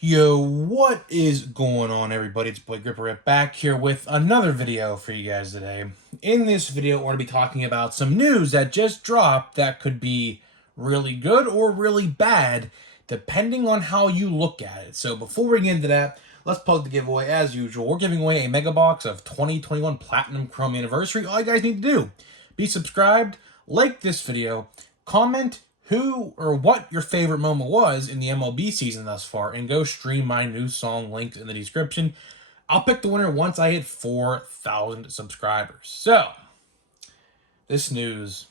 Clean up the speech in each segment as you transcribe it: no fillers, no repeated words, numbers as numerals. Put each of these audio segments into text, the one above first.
Yo, what is going on, everybody? It's Blake Gripper back here with another video for you guys today. In this video, we're going to be talking about some news that just dropped that could be really good or really bad, depending on how you look at it. So before we get into that, let's plug the giveaway as usual. We're giving away a mega box of 2021 Platinum Chrome Anniversary. All you guys need to do, be subscribed, like this video, comment who or what your favorite moment was in the MLB season thus far, and go stream my new song linked in the description. I'll pick the winner once I hit 4,000 subscribers. So, this news,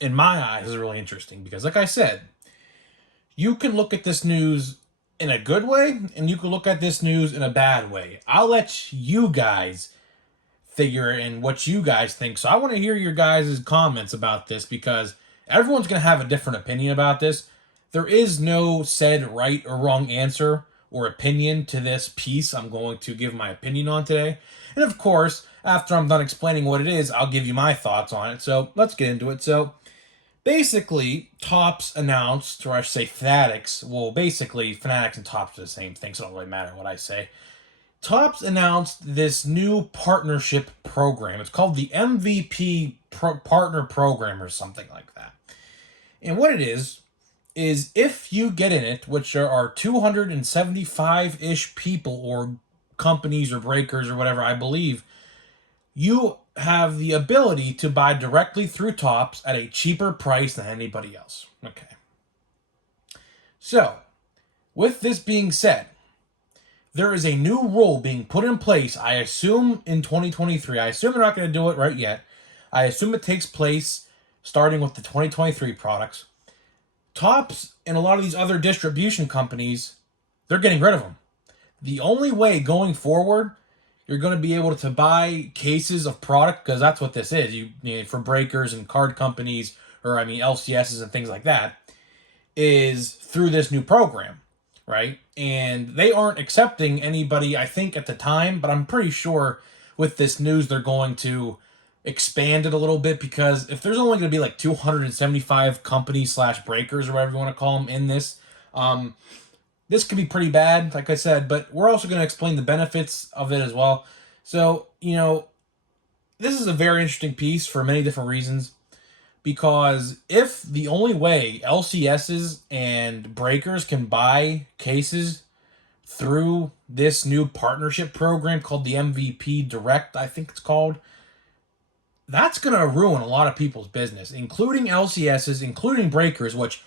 in my eyes, is really interesting because, like I said, you can look at this news in a good way and you can look at this news in a bad way. I'll let you guys figure in what you guys think. So I want to hear your guys' comments about this because everyone's going to have a different opinion about this. There is no said right or wrong answer or opinion to this piece I'm going to give my opinion on today. And of course, after I'm done explaining what it is, I'll give you my thoughts on it. So let's get into it. So basically, Topps announced, or I should say Fanatics, well, basically, Fanatics and Topps are the same thing, so it don't really matter what I say. Topps announced this new partnership program. It's called the MVP Partner Program or something like that. And what it is if you get in it, which there are 275-ish people or companies or breakers or whatever, I believe, you have the ability to buy directly through Topps at a cheaper price than anybody else. Okay. So, with this being said, there is a new rule being put in place, I assume in 2023. I assume they're not going to do it right yet. I assume it takes place starting with the 2023 products. Topps and a lot of these other distribution companies, they're getting rid of them. The only way going forward you're going to be able to buy cases of product, because that's what this is, you know, for breakers and card companies, or LCSs and things like that, is through this new program, right? And they aren't accepting anybody, I think, at the time, but I'm pretty sure with this news they're going to expand it a little bit, because if there's only going to be like 275 companies slash breakers or whatever you want to call them in this, this could be pretty bad, like I said, but we're also going to explain the benefits of it as well. So, this is a very interesting piece for many different reasons, because if the only way LCSs and breakers can buy cases through this new partnership program called the MVP Direct, I think it's called, that's going to ruin a lot of people's business, including LCSs, including breakers, which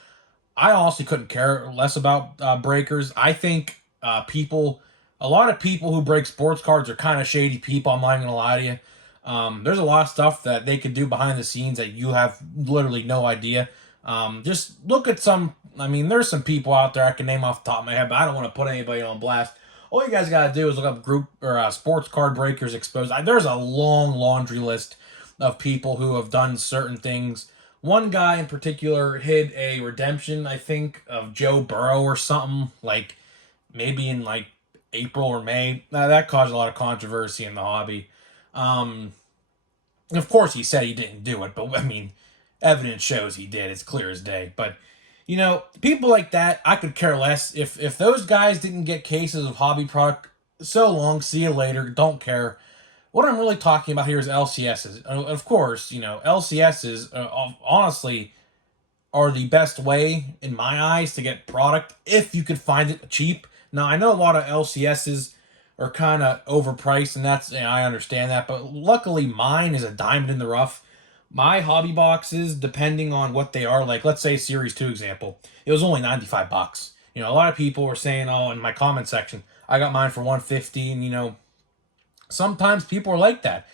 I honestly couldn't care less about breakers. I think a lot of people who break sports cards are kind of shady people. I'm not going to lie to you. There's a lot of stuff that they could do behind the scenes that you have literally no idea. Just look at there's some people out there I can name off the top of my head, but I don't want to put anybody on blast. All you guys got to do is look up group or sports card breakers exposed. There's a long laundry list of people who have done certain things. One guy in particular hid a redemption, I think, of Joe Burrow or something, like maybe in like April or May. That caused a lot of controversy in the hobby. Of course, he said he didn't do it, but evidence shows he did. It's clear as day. But people like that, I could care less. If those guys didn't get cases of hobby product, so long. See you later. Don't care. What I'm really talking about here is LCSs. Of course, LCSs, honestly, are the best way, in my eyes, to get product if you could find it cheap. Now, I know a lot of LCSs are kind of overpriced, and I understand that, but luckily mine is a diamond in the rough. My hobby boxes, depending on what they are, like let's say Series 2 example, it was only $95. A lot of people were saying, oh, in my comment section, I got mine for $150, and sometimes people are like that.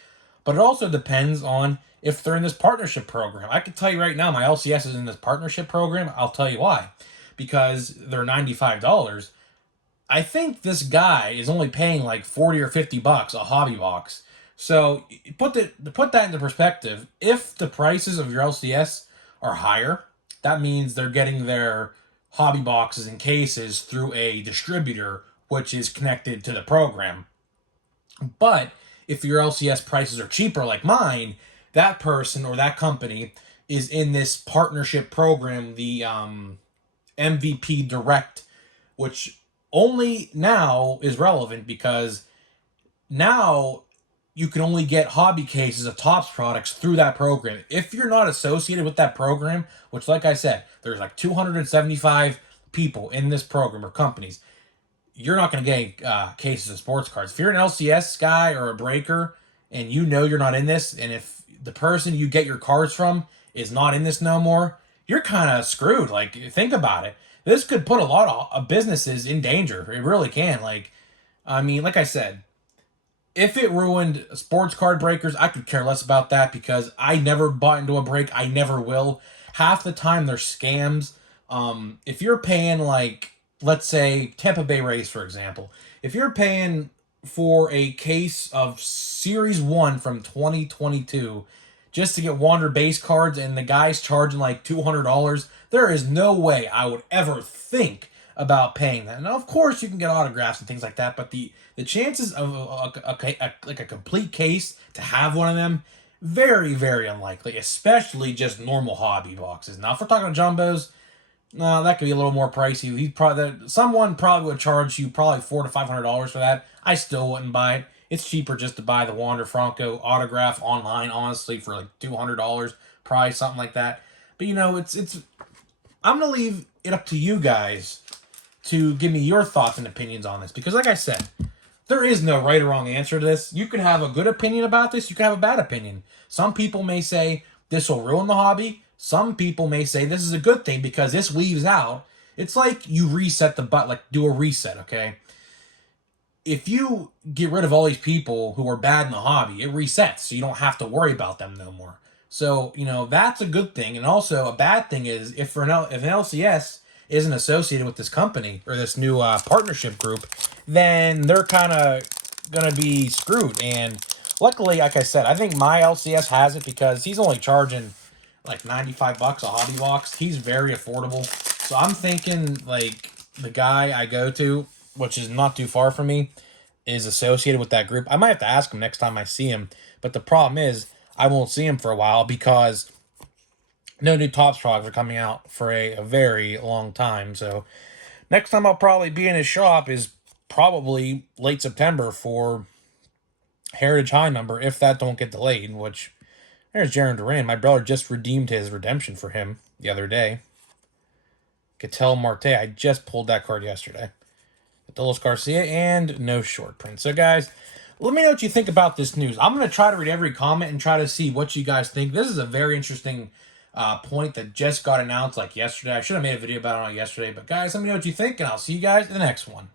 But it also depends on if they're in this partnership program. I can tell you right now, my LCS is in this partnership program. I'll tell you why. Because they're $95. I think this guy is only paying like 40 or $50 a hobby box. So put that into perspective. If the prices of your LCS are higher, that means they're getting their hobby boxes and cases through a distributor, which is connected to the program. But if your LCS prices are cheaper like mine, that person or that company is in this partnership program, the MVP Direct, which only now is relevant because now you can only get hobby cases of Topps products through that program. If you're not associated with that program, which, like I said, there's like 275 people in this program or companies, you're not going to get cases of sports cards. If you're an LCS guy or a breaker and you know you're not in this, and if the person you get your cards from is not in this no more, you're kind of screwed. Like, think about it. This could put a lot of businesses in danger. It really can. Like, I mean, like I said, if it ruined sports card breakers, I could care less about that because I never bought into a break. I never will. Half the time they're scams. If you're paying, like, let's say Tampa Bay Rays, for example, if you're paying for a case of Series 1 from 2022 just to get Wander base cards and the guy's charging like $200, there is no way I would ever think about paying that. Now, of course, you can get autographs and things like that, but the chances of like a complete case to have one of them, very, very unlikely, especially just normal hobby boxes. Now, if we're talking jumbos, no, that could be a little more pricey. Someone probably would charge you probably $400 to $500 for that. I still wouldn't buy it. It's cheaper just to buy the Wander Franco autograph online, honestly, for like $200, probably something like that. But it's. I'm gonna leave it up to you guys to give me your thoughts and opinions on this because, like I said, there is no right or wrong answer to this. You could have a good opinion about this. You could have a bad opinion. Some people may say this will ruin the hobby. Some people may say this is a good thing because this weaves out. It's like you reset the button, like do a reset, okay? If you get rid of all these people who are bad in the hobby, it resets, so you don't have to worry about them no more. So, that's a good thing. And also, a bad thing is if an LCS isn't associated with this company or this new partnership group, then they're kind of going to be screwed. And luckily, like I said, I think my LCS has it because he's only charging like $95 a hobby box. He's very affordable. So I'm thinking like the guy I go to, which is not too far from me, is associated with that group. I might have to ask him next time I see him. But the problem is I won't see him for a while because no new Topps products are coming out for a very long time. So next time I'll probably be in his shop is probably late September for Heritage High number, if that don't get delayed, which there's Jarren Duran. My brother just redeemed his redemption for him the other day. Ketel Marte. I just pulled that card yesterday. Adolis Garcia and no short print. So, guys, let me know what you think about this news. I'm going to try to read every comment and try to see what you guys think. This is a very interesting point that just got announced like yesterday. I should have made a video about it on yesterday. But, guys, let me know what you think, and I'll see you guys in the next one.